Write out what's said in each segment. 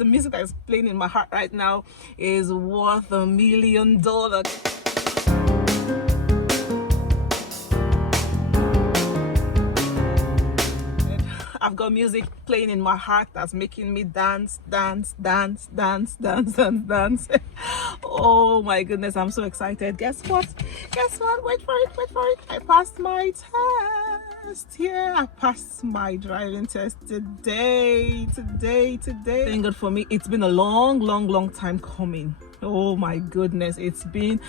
The music that is playing in my heart right now is worth $1 million. I've got music playing in my heart that's making me dance. Oh my goodness, I'm so excited. Guess what? Wait for it. I passed my test. Yeah, I passed my driving test today. Thank God for me. It's been a long time coming. Oh my goodness, it's been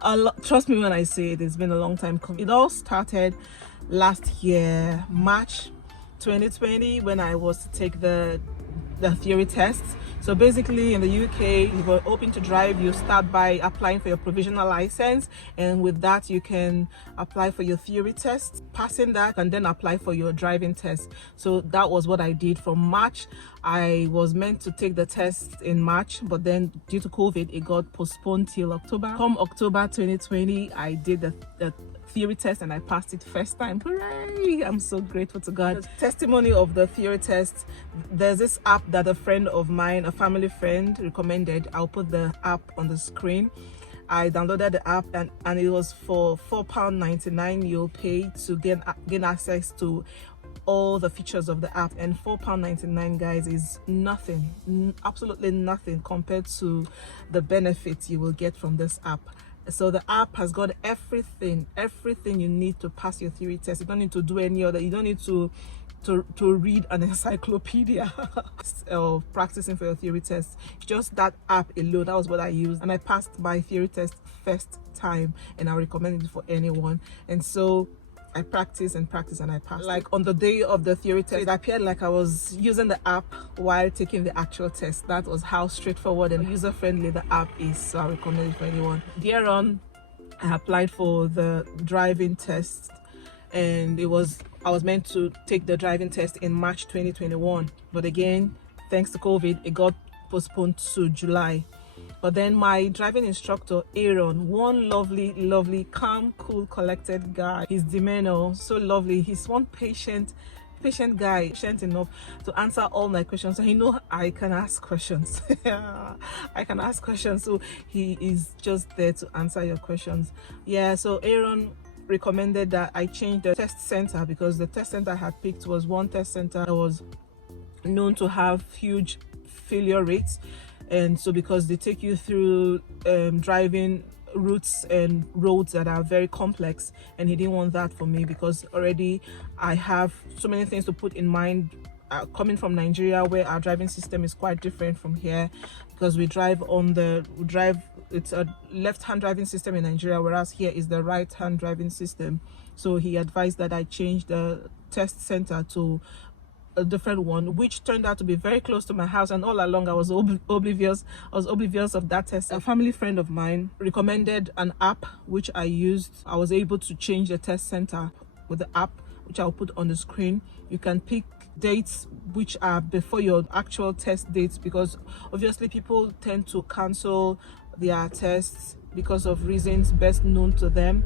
a lot. Trust me when I say it's been a long time coming. It all started last year, March 2020, when I was to take the theory test. So basically in the UK, if you're hoping to drive, you start by applying for your provisional license, and with that you can apply for your theory test, passing that, and then apply for your driving test. So that was what I did from March. I was meant to take the test in March, but then due to COVID it got postponed till October. Come October 2020, I did the theory test and I passed it first time. Hooray! I'm so grateful to God. The testimony of the theory test, there's this app that a friend of mine, a family friend, recommended. I'll put the app on the screen. I downloaded the app and it was for £4.99 you'll pay to gain access to all the features of the app. And £4.99, guys, is nothing, absolutely nothing compared to the benefits you will get from this app. So the app has got everything you need to pass your theory test. You don't need to do any other, you don't need to read an encyclopedia of practicing for your theory test. Just that app alone, that was what I used, and I passed my theory test first time, and I recommend it for anyone. And so I practiced and I passed. Like on the day of the theory test, it appeared like I was using the app while taking the actual test. That was how straightforward and user-friendly the app is. So I recommend it for anyone. Thereon, I applied for the driving test, and I was meant to take the driving test in March 2021, but again, thanks to COVID, it got postponed to July. But then my driving instructor, Aaron, one lovely, calm, cool, collected guy. His demeanor, so lovely. He's one patient guy, patient enough to answer all my questions. So he know I can ask questions. I can ask questions, so he is just there to answer your questions. Yeah, so Aaron recommended that I change the test center, because the test center I had picked was one test center that was known to have huge failure rates. And so because they take you through driving routes and roads that are very complex, and he didn't want that for me, because already I have so many things to put in mind coming from Nigeria, where our driving system is quite different from here, because it's a left-hand driving system in Nigeria, whereas here is the right-hand driving system. So he advised that I change the test center to a different one, which turned out to be very close to my house, and all along I was oblivious of that test. A family friend of mine recommended an app which I used. I was able to change the test center with the app, which I'll put on the screen. You can pick dates which are before your actual test dates, because obviously people tend to cancel their tests because of reasons best known to them.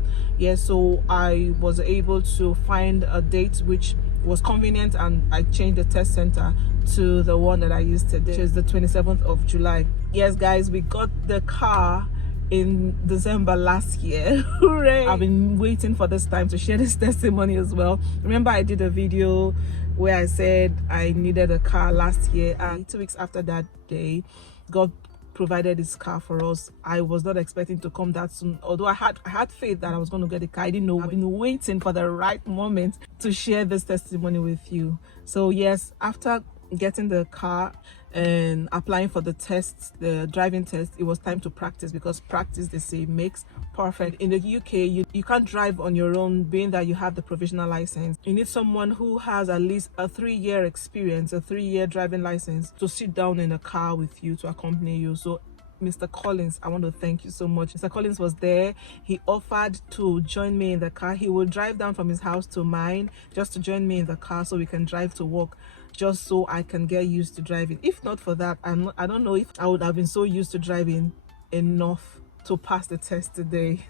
So I was able to find a date which was convenient, and I changed the test center to the one that I used today, which is the 27th of July. Yes, guys, we got the car in December last year. Hooray! I've been waiting for this time to share this testimony as well. Remember, I did a video where I said I needed a car last year, and 2 weeks after that day, God provided this car for us. I was not expecting to come that soon, although I had faith that I was going to get a car. I didn't know. I've been waiting for the right moment to share this testimony with you. So yes, after getting the car and applying for the test, the driving test, it was time to practice, because practice, they say, makes perfect. In the UK, you can't drive on your own, being that you have the provisional license. You need someone who has at least a 3-year experience, a 3-year driving license, to sit down in a car with you, to accompany you. So Mr. Collins, I want to thank you so much. Mr. Collins was there. He offered to join me in the car. He will drive down from his house to mine just to join me in the car, so we can drive to work, just so I can get used to driving. If not for that, I don't know if I would have been so used to driving enough to pass the test today.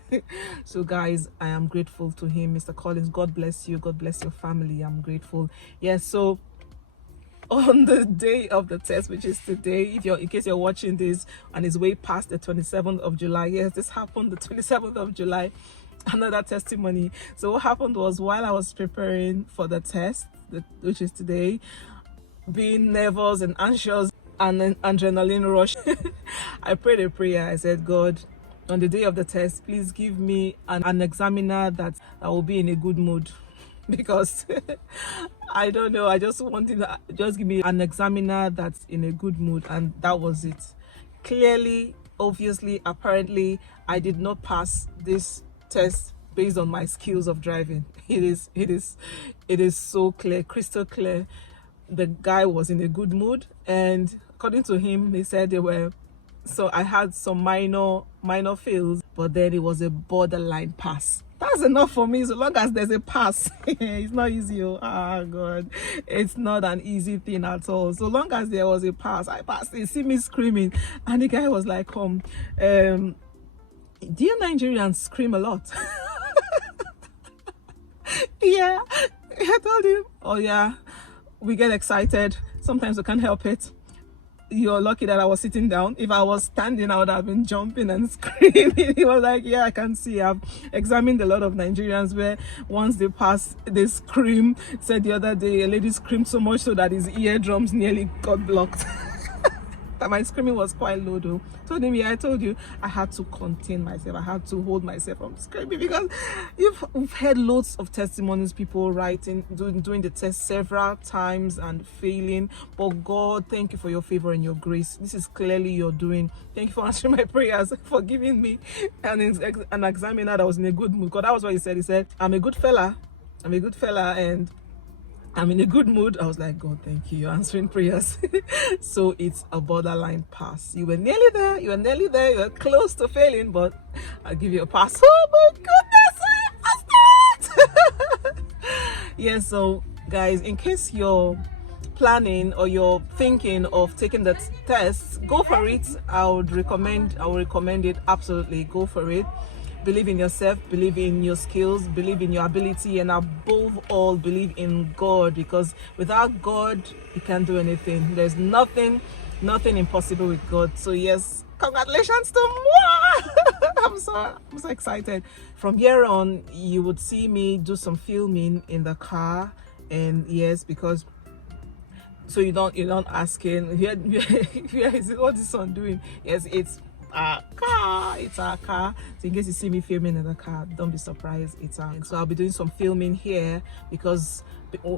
So guys, I am grateful to him, Mr. Collins. God bless you. God bless your family. I'm grateful. Yes, so on the day of the test, which is today. If you're, in case you're watching this and it's way past the 27th of July, yes, this happened the 27th of July. Another testimony. So what happened was, while I was preparing for the test, which is today, being nervous and anxious and an adrenaline rush, I prayed a prayer. I said, God, on the day of the test, please give me an examiner that will be in a good mood. Because I don't know, I just wanted to just give me an examiner that's in a good mood, and that was it. Clearly, obviously, apparently, I did not pass this test based on my skills of driving. It is so clear, crystal clear. The guy was in a good mood, and according to him, he said so I had some minor fails, but then it was a borderline pass. That's enough for me, so long as there's a pass. It's not easy. Oh God, it's not an easy thing at all. So long as there was a pass, I passed. You see me screaming, and the guy was like, do you Nigerians scream a lot? Yeah, I told him, oh yeah, we get excited. Sometimes we can't help it. You're lucky that I was sitting down. If I was standing, I would have been jumping and screaming. He was like, yeah, I can see. I've examined a lot of Nigerians where once they pass, they scream. Said the other day, a lady screamed so much so that his eardrums nearly got blocked. That my screaming was quite low though. Told him, yeah, I told you, I had to contain myself. I had to hold myself from screaming, because we've heard loads of testimonies, people writing, doing the test several times and failing. But God, thank you for your favor and your grace. This is clearly your doing. Thank you for answering my prayers, for giving me an examiner that was in a good mood. God, that was what he said. He said, I'm a good fella, and I'm in a good mood. I was like, God, thank you. You're answering prayers. So it's a borderline pass. You were nearly there. You were close to failing, but I'll give you a pass. Oh my goodness, I passed it. Yeah, so guys, in case you're planning or you're thinking of taking the test, go for it. I would recommend it. Absolutely, go for it. Believe in yourself, believe in your skills, believe in your ability, and above all, believe in God, because without God, you can't do anything. There's nothing impossible with God. So yes, congratulations to moi. I'm so excited. From here on, you would see me do some filming in the car, and yes, because so you don't asking, yeah, what is son doing? Yes, it's our car. So in case you see me filming in the car, don't be surprised, it's our. So I'll be doing some filming here, because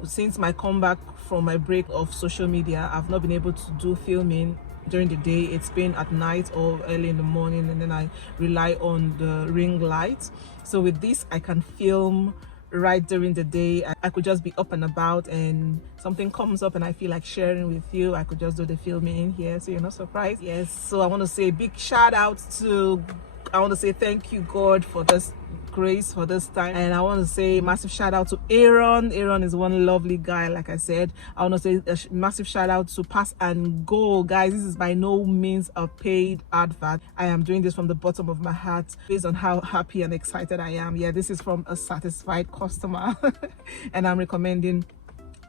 since my comeback from my break of social media, I've not been able to do filming during the day. It's been at night or early in the morning, and then I rely on the ring light. So with this, I can film right during the day. I could just be up and about, and something comes up and I feel like sharing with you, I could just do the filming in here, so you're not surprised. Yes, so I want to say a big shout out to, I want to say thank you God for this grace, for this time, and I want to say massive shout out to Aaron. Aaron is one lovely guy. Like I said, I want to say a massive shout out to Pass and Go. Guys, this is by no means a paid advert. I am doing this from the bottom of my heart, based on how happy and excited I am. Yeah, this is from a satisfied customer. And I'm recommending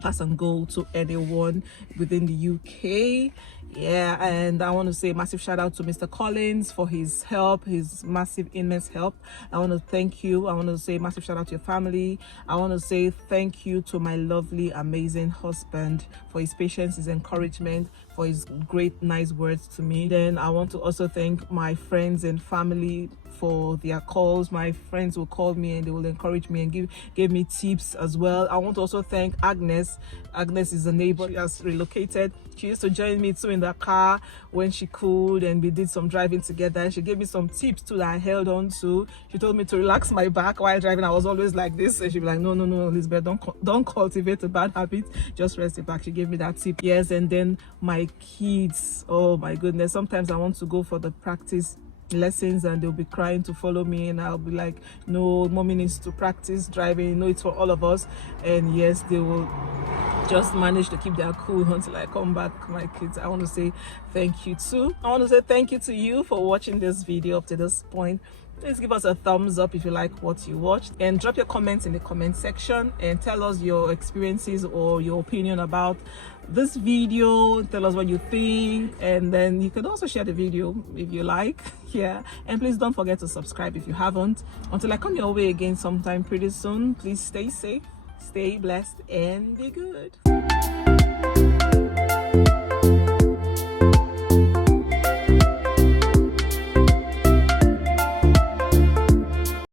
Pass and Go to anyone within the UK. Yeah, and I want to say massive shout out to Mr. Collins for his help, his massive immense help. I want to thank you. I want to say massive shout out to your family. I want to say thank you to my lovely amazing husband for his patience, his encouragement, for his great nice words to me. Then I want to also thank my friends and family for their calls. My friends will call me and they will encourage me and give me tips as well. I want to also thank Agnes. Agnes is a neighbor. She has relocated. She used to join me too in the car when she could, and we did some driving together. She gave me some tips too that I held on to. She told me to relax my back while driving. I was always like this, and she'd be like, no, Elizabeth, don't cultivate a bad habit, just rest your back. She gave me that tip. Yes, and then my kids, oh my goodness, sometimes I want to go for the practice lessons and they'll be crying to follow me, and I'll be like, no, mommy needs to practice driving, no, it's for all of us. And yes, they will just manage to keep their cool until I come back. My kids, I want to say thank you too. I want to say thank you to you for watching this video up to this point. Please give us a thumbs up if you like what you watched, and drop your comments in the comment section and tell us your experiences or your opinion about this video. Tell us what you think, and then you can also share the video if you like. Yeah, and please don't forget to subscribe if you haven't. Until I come your way again sometime pretty soon, please stay safe, stay blessed, and be good.